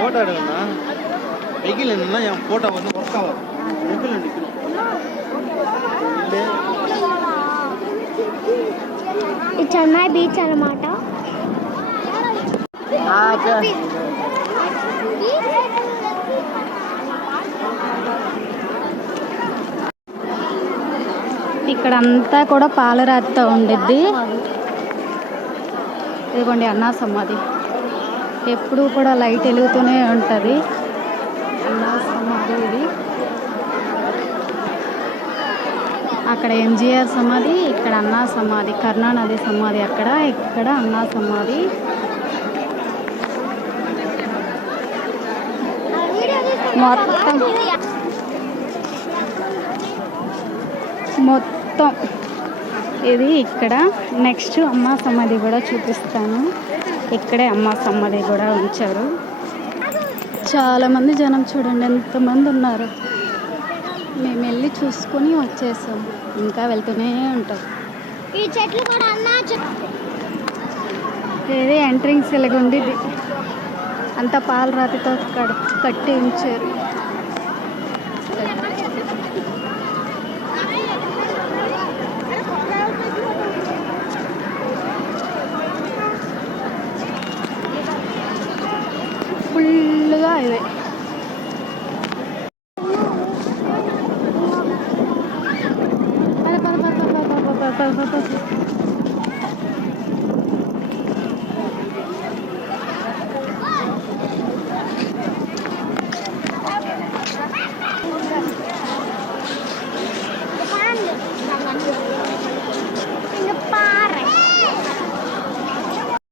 Photo ಹಿಡಿಯೋಣ vehicle photo ಒಂದು work ಆಗೋದು vehicle ఇది చెన్నై బీచ్ అన్నమాట. ఇక్కడ అంతా కూడా పాలరాతితో ఉండిద్ది. ఇదిగోండి అన్నా సమాధి, ఎప్పుడూ కూడా లైట్ వెలుగుతూనే ఉంటుంది. అన్నా సమాధి ఇది. అక్కడ ఎంజీఆర్ సమాధి, ఇక్కడ అన్నా సమాధి, కరుణానిధి సమాధి అక్కడ, ఇక్కడ అన్నా సమాధి. మొత్తం ఇది ఇక్కడ. నెక్స్ట్ అమ్మ సమాధి కూడా చూపిస్తాను. ఇక్కడే అమ్మ సమాధి కూడా ఉంచారు. చాలామంది జనం చూడండి ఎంతమంది ఉన్నారు. మేము వెళ్ళి చూసుకొని వచ్చేసాం, ఇంకా వెళ్తూనే ఉంటాం. ఈ చెట్లు కూడా ఇది ఎంట్రింగ్స్ ఇలాగుంది. ఇది అంతా పాలరాతితో కట్టి ఉంచారు. ఫుల్గా ఇదే. పద